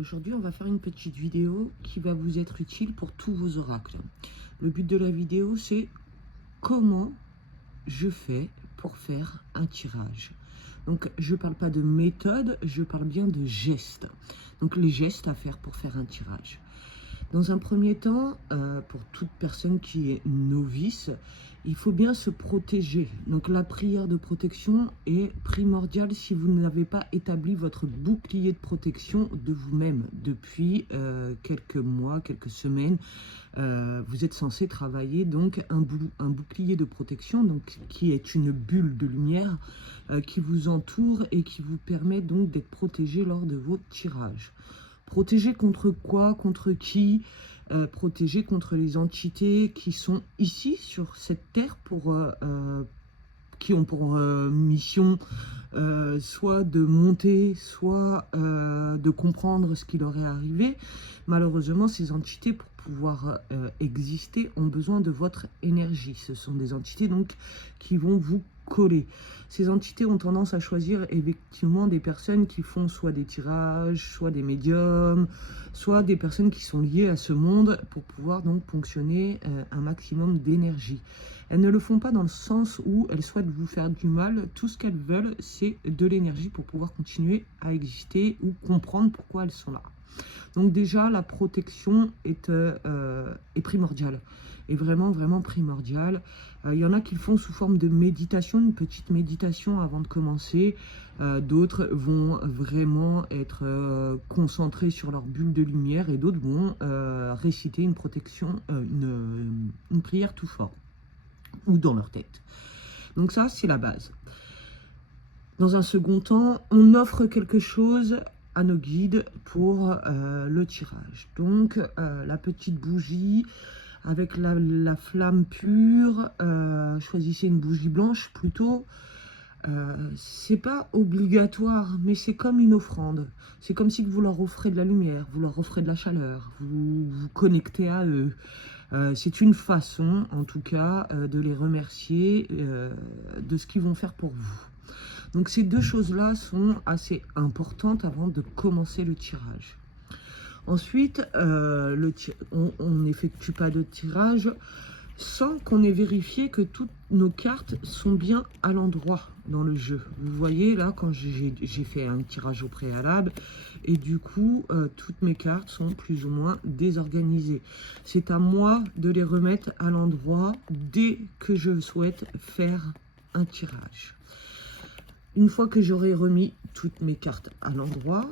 Aujourd'hui, on va faire une petite vidéo qui va vous être utile pour tous vos oracles. Le but de la vidéo, c'est comment je fais pour faire un tirage. Donc, je ne parle pas de méthode, je parle bien de gestes. Donc, les gestes à faire pour faire un tirage. Dans un premier temps, pour toute personne qui est novice, il faut bien se protéger. Donc la prière de protection est primordiale si vous n'avez pas établi votre bouclier de protection de vous-même. Depuis quelques mois, quelques semaines, vous êtes censé travailler donc un bouclier de protection, donc, qui est une bulle de lumière qui vous entoure et qui vous permet donc d'être protégé lors de vos tirages. Protégé contre quoi? Contre qui? Protégé contre les entités qui sont ici sur cette terre qui ont pour mission soit de monter, soit de comprendre ce qui leur est arrivé. Malheureusement, ces entités, pour pouvoir exister, ont besoin de votre énergie. Ce sont des entités donc qui vont vous coller. Ces entités ont tendance à choisir effectivement des personnes qui font soit des tirages, soit des médiums, soit des personnes qui sont liées à ce monde pour pouvoir donc ponctionner un maximum d'énergie. Elles ne le font pas dans le sens où elles souhaitent vous faire du mal. Tout ce qu'elles veulent, c'est de l'énergie pour pouvoir continuer à exister ou comprendre pourquoi elles sont là. Donc déjà, la protection est primordiale, est vraiment primordiale. Il y en a qui le font sous forme de méditation, une petite méditation avant de commencer. D'autres vont vraiment être concentrés sur leur bulle de lumière et d'autres vont réciter une protection, une prière tout fort ou dans leur tête. Donc ça, c'est la base. Dans un second temps, on offre quelque chose à nos guides pour le tirage. Donc la petite bougie avec la flamme pure, choisissez une bougie blanche plutôt. C'est pas obligatoire, mais c'est comme une offrande. C'est comme si vous leur offrez de la lumière, vous leur offrez de la chaleur, vous vous connectez à eux. C'est une façon, en tout cas, de les remercier de ce qu'ils vont faire pour vous. Donc ces deux choses-là sont assez importantes avant de commencer le tirage. Ensuite, on n'effectue pas de tirage sans qu'on ait vérifié que toutes nos cartes sont bien à l'endroit dans le jeu. Vous voyez là, quand j'ai fait un tirage au préalable, et du coup, toutes mes cartes sont plus ou moins désorganisées. C'est à moi de les remettre à l'endroit dès que je souhaite faire un tirage. Une fois que j'aurai remis toutes mes cartes à l'endroit,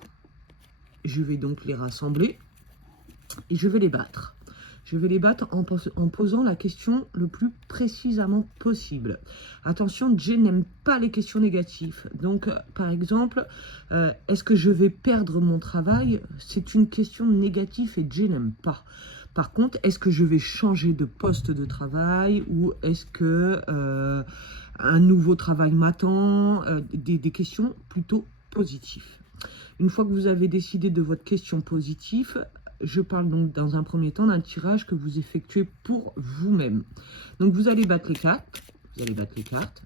je vais donc les rassembler et je vais les battre. Je vais les battre en posant la question le plus précisément possible. Attention, Jay n'aime pas les questions négatives. Donc, par exemple, est-ce que je vais perdre mon travail? C'est une question négative et Jay n'aime pas. Par contre, est-ce que je vais changer de poste de travail ou est-ce que un nouveau travail m'attend? Des questions plutôt positives. Une fois que vous avez décidé de votre question positive, je parle donc dans un premier temps d'un tirage que vous effectuez pour vous-même. Donc vous allez battre les cartes. Vous allez battre les cartes.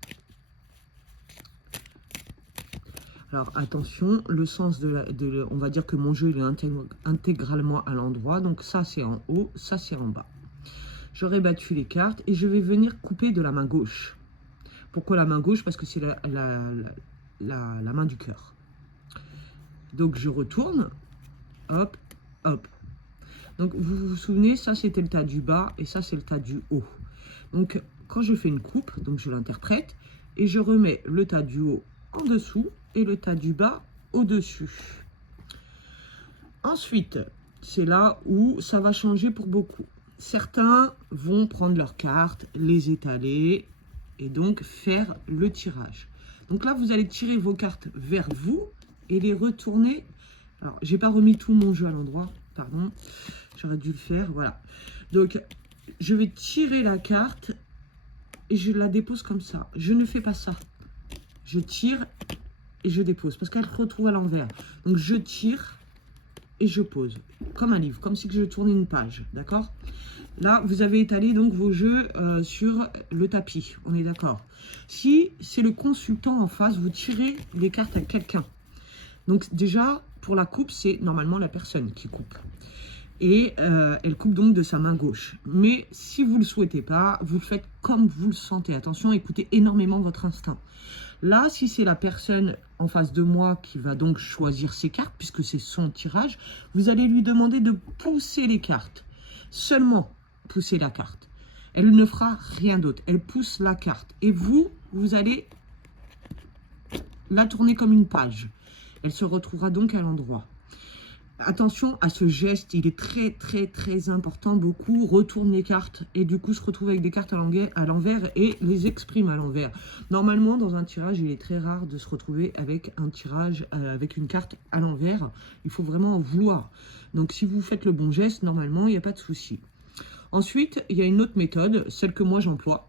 Alors attention, le sens on va dire que mon jeu il est intégralement à l'endroit. Donc ça c'est en haut, ça c'est en bas. J'aurai battu les cartes et je vais venir couper de la main gauche. Pourquoi la main gauche? Parce que c'est la main du cœur. Donc je retourne, hop, hop. Donc vous vous souvenez, ça c'était le tas du bas et ça c'est le tas du haut. Donc quand je fais une coupe, donc je l'interprète et je remets le tas du haut en dessous et le tas du bas au-dessus. Ensuite, c'est là où ça va changer pour beaucoup. Certains vont prendre leurs cartes, les étaler et donc faire le tirage. Donc là, vous allez tirer vos cartes vers vous et les retourner. Alors, j'ai pas remis tout mon jeu à l'endroit, pardon. J'aurais dû le faire, voilà. Donc, je vais tirer la carte et je la dépose comme ça. Je ne fais pas ça. Je tire et je dépose parce qu'elle se retrouve à l'envers. Donc, je tire et je pose. Comme un livre, comme si je tournais une page, d'accord? Là, vous avez étalé donc vos jeux sur le tapis, on est d'accord. Si c'est le consultant en face, vous tirez les cartes à quelqu'un. Donc déjà, pour la coupe, c'est normalement la personne qui coupe. Et elle coupe donc de sa main gauche. Mais si vous ne le souhaitez pas, vous le faites comme vous le sentez. Attention, écoutez énormément votre instinct. Là, si c'est la personne en face de moi qui va donc choisir ses cartes, puisque c'est son tirage, vous allez lui demander de pousser les cartes. Seulement pousser la carte. Elle ne fera rien d'autre. Elle pousse la carte. Et vous, vous allez la tourner comme une page. Elle se retrouvera donc à l'endroit. Attention à ce geste, il est très important. Beaucoup retournent les cartes et du coup se retrouvent avec des cartes à l'envers et les expriment à l'envers. Normalement, dans un tirage, il est très rare de se retrouver avec un tirage avec une carte à l'envers. Il faut vraiment en vouloir. Donc si vous faites le bon geste, normalement, il n'y a pas de souci. Ensuite, il y a une autre méthode, celle que moi j'emploie.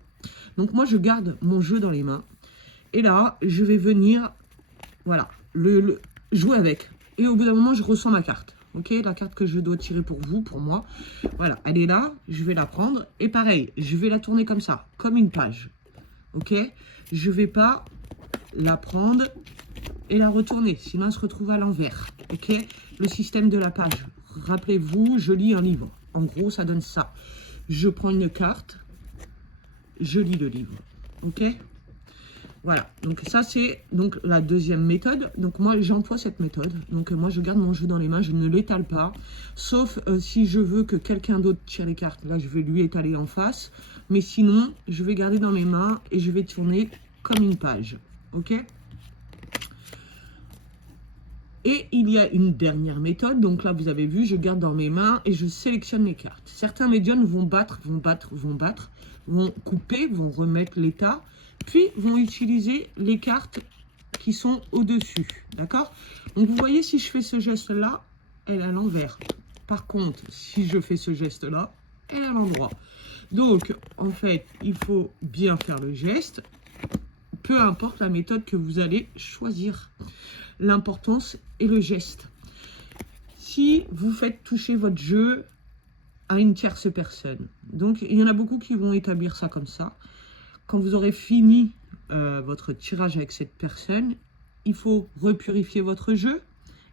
Donc moi, je garde mon jeu dans les mains. Et là, je vais venir, voilà, jouer avec. Et au bout d'un moment, je ressens ma carte. Ok, la carte que je dois tirer pour vous, pour moi. Voilà, elle est là, je vais la prendre. Et pareil, je vais la tourner comme ça, comme une page. Ok, je ne vais pas la prendre et la retourner, sinon elle se retrouve à l'envers. Ok, le système de la page. Rappelez-vous, je lis un livre. En gros, ça donne ça. Je prends une carte, je lis le livre. Ok. Voilà, donc ça c'est donc la deuxième méthode. Donc moi j'emploie cette méthode. Donc moi je garde mon jeu dans les mains, je ne l'étale pas. Sauf si je veux que quelqu'un d'autre tire les cartes. Là je vais lui étaler en face. Mais sinon je vais garder dans mes mains et je vais tourner comme une page. Ok. Et il y a une dernière méthode. Donc là vous avez vu, je garde dans mes mains et je sélectionne les cartes. Certains médiums vont battre, vont couper, vont remettre l'état. Puis vont utiliser les cartes qui sont au-dessus, d'accord? Donc vous voyez, si je fais ce geste-là, elle est à l'envers. Par contre, si je fais ce geste-là, elle est à l'endroit. Donc, en fait, il faut bien faire le geste, peu importe la méthode que vous allez choisir. L'importance est le geste. Si vous faites toucher votre jeu à une tierce personne, donc il y en a beaucoup qui vont établir ça comme ça. Quand vous aurez fini votre tirage avec cette personne, il faut repurifier votre jeu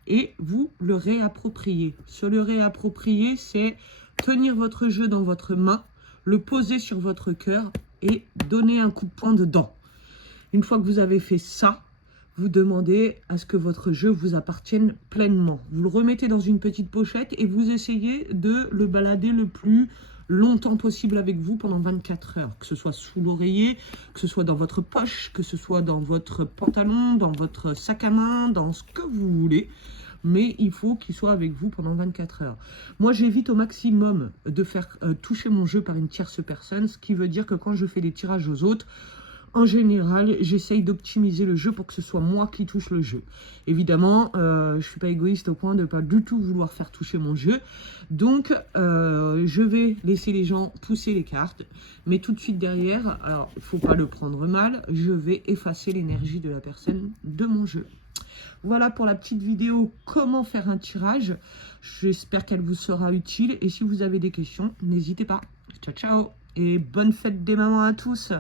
et vous le réapproprier. Se le réapproprier, c'est tenir votre jeu dans votre main, le poser sur votre cœur et donner un coup de poing dedans. Une fois que vous avez fait ça, vous demandez à ce que votre jeu vous appartienne pleinement. Vous le remettez dans une petite pochette et vous essayez de le balader le plus longtemps possible avec vous pendant 24 heures, que ce soit sous l'oreiller, que ce soit dans votre poche, que ce soit dans votre pantalon, dans votre sac à main, dans ce que vous voulez, mais il faut qu'il soit avec vous pendant 24 heures. Moi, j'évite au maximum de faire toucher mon jeu par une tierce personne, ce qui veut dire que quand je fais des tirages aux autres, en général, j'essaye d'optimiser le jeu pour que ce soit moi qui touche le jeu. Évidemment, je ne suis pas égoïste au point de ne pas du tout vouloir faire toucher mon jeu. Donc, je vais laisser les gens pousser les cartes. Mais tout de suite derrière, alors il ne faut pas le prendre mal, je vais effacer l'énergie de la personne de mon jeu. Voilà pour la petite vidéo comment faire un tirage. J'espère qu'elle vous sera utile. Et si vous avez des questions, n'hésitez pas. Ciao, ciao. Et bonne fête des mamans à tous.